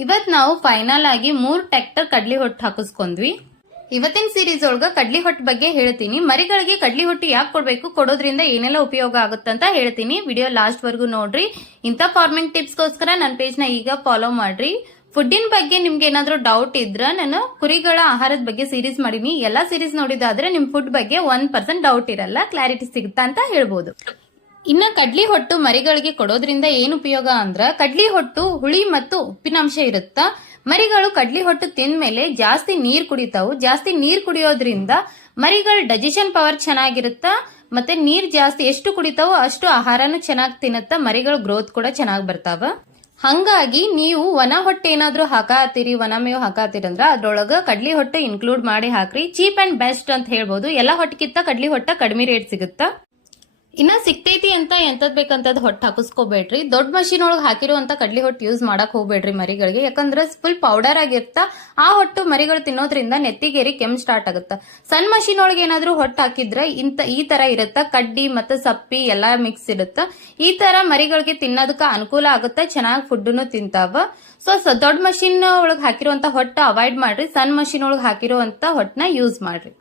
ಇವತ್ ನಾವು ಫೈನಲ್ ಆಗಿ 3 ಟ್ರ್ಯಾಕ್ಟರ್ ಕಡ್ಲಿ ಹೊಟ್ಟು ಹಾಕಿಸ್ಕೊಂಡ್ವಿ. ಇವತ್ತಿನ ಸೀರೀಸ್ ಒಳಗ ಕಡ್ಲಿ ಹೊಟ್ಟು ಬಗ್ಗೆ ಹೇಳ್ತೀನಿ. ಮರಿಗಳಿಗೆ ಕಡ್ಲಿ ಹೊಟ್ಟು ಯಾಕೆ ಕೊಡ್ಬೇಕು, ಕೊಡೋದ್ರಿಂದ ಏನೆಲ್ಲ ಉಪಯೋಗ ಆಗುತ್ತಂತ ಹೇಳ್ತೀನಿ. ವಿಡಿಯೋ ಲಾಸ್ಟ್ ವರ್ಗು ನೋಡ್ರಿ. ಇಂಥ ಫಾರ್ಮಿಂಗ್ ಟಿಪ್ಸ್ ಗೋಸ್ಕರ ನನ್ನ ಪೇಜ್ ನ ಈಗ ಫಾಲೋ ಮಾಡ್ರಿ. ಫುಡ್ಡಿನ ಬಗ್ಗೆ ನಿಮ್ಗೆ ಏನಾದ್ರೂ ಡೌಟ್ ಇದ್ರ ನಾನು ಕುರಿಗಳ ಆಹಾರದ ಬಗ್ಗೆ ಸೀರೀಸ್ ಮಾಡೀನಿ. ಎಲ್ಲಾ ಸೀರೀಸ್ ನೋಡಿದಾದ್ರೆ ನಿಮ್ ಫುಡ್ ಬಗ್ಗೆ 1% ಡೌಟ್ ಇರಲ್ಲ, ಕ್ಲಾರಿಟಿ ಸಿಗುತ್ತಾ ಅಂತ ಹೇಳ್ಬೋದು. ಇನ್ನ ಕಡ್ಲಿ ಹೊಟ್ಟು ಮರಿಗಳಿಗೆ ಕೊಡೋದ್ರಿಂದ ಏನ್ ಉಪಯೋಗ ಅಂದ್ರ, ಕಡ್ಲಿ ಹೊಟ್ಟು ಹುಳಿ ಮತ್ತು ಉಪ್ಪಿನಾಂಶ ಇರುತ್ತ. ಮರಿಗಳು ಕಡ್ಲಿ ಹೊಟ್ಟು ತಿಂದ್ಮೇಲೆ ಜಾಸ್ತಿ ನೀರ್ ಕುಡಿತಾವು. ಜಾಸ್ತಿ ನೀರ್ ಕುಡಿಯೋದ್ರಿಂದ ಮರಿಗಳ ಡೈಜೆಷನ್ ಪವರ್ ಚೆನ್ನಾಗಿರುತ್ತ. ಮತ್ತೆ ನೀರ್ ಜಾಸ್ತಿ ಎಷ್ಟು ಕುಡಿತಾವೋ ಅಷ್ಟು ಆಹಾರನು ಚೆನ್ನಾಗಿ ತಿನ್ನತ್ತ. ಮರಿಗಳ ಗ್ರೋತ್ ಕೂಡ ಚೆನ್ನಾಗಿ ಬರ್ತಾವ. ಹಂಗಾಗಿ ನೀವು ಒಣ ಹೊಟ್ಟೆ ಏನಾದ್ರೂ ಹಾಕಾತೀರಿ, ಒಣ ಮೇವು ಹಾಕಾತೀರಂದ್ರ ಅದ್ರೊಳಗ ಕಡ್ಲಿ ಹೊಟ್ಟೆ ಇನ್ಕ್ಲೂಡ್ ಮಾಡಿ ಹಾಕ್ರಿ. ಚೀಪ್ ಅಂಡ್ ಬೆಸ್ಟ್ ಅಂತ ಹೇಳ್ಬೋದು. ಎಲ್ಲಾ ಹೊಟ್ಟೆಗಿಂತ ಕಡ್ಲಿ ಹೊಟ್ಟ ಕಡಿಮೆ ರೇಟ್ ಸಿಗುತ್ತಾ. ಇನ್ನ ಸಿಕ್ತೈತಿ ಅಂತ ಎಂತದ್ ಬೇಕಂತದ್ ಹೊಟ್ಟು ಹಾಕಿಸ್ಕೋಬೇಡ್ರಿ. ದೊಡ್ಡ ಮಷೀನ್ ಒಳಗೆ ಹಾಕಿರುವಂತ ಕಡ್ಲಿ ಹೊಟ್ಟು ಯೂಸ್ ಮಾಡಕ್ ಹೋಗ್ಬೇಡ್ರಿ ಮರಿಗಳಿಗೆ. ಯಾಕಂದ್ರೆ ಫುಲ್ ಪೌಡರ್ ಆಗಿರ್ತ. ಆ ಹೊಟ್ಟು ಮರಿಗಳು ತಿನ್ನೋದ್ರಿಂದ ನೆತ್ತಿಗೇರಿ ಕೆಮ್ಮು ಸ್ಟಾರ್ಟ್ ಆಗುತ್ತ. ಸಣ್ಣ ಮಷೀನ್ ಒಳಗೆ ಏನಾದ್ರೂ ಹೊಟ್ಟು ಹಾಕಿದ್ರೆ ಈ ತರ ಇರುತ್ತ. ಕಡ್ಡಿ ಮತ್ತೆ ಸಪ್ಪಿ ಎಲ್ಲಾ ಮಿಕ್ಸ್ ಇರುತ್ತ. ಈ ತರ ಮರಿಗಳಿಗೆ ತಿನ್ನೋದಕ್ಕ ಅನುಕೂಲ ಆಗುತ್ತ. ಚೆನ್ನಾಗಿ ಫುಡ್ನು ತಿಂತಾವ. ಸೊ ದೊಡ್ಡ ಮಷೀನ್ ಒಳಗೆ ಹಾಕಿರುವಂತ ಹೊಟ್ಟು ಅವಾಯ್ಡ್ ಮಾಡ್ರಿ. ಸಣ್ಣ ಮಷೀನ್ ಒಳಗೆ ಹಾಕಿರುವಂತ ಹೊಟ್ಟನ ಯೂಸ್ ಮಾಡ್ರಿ.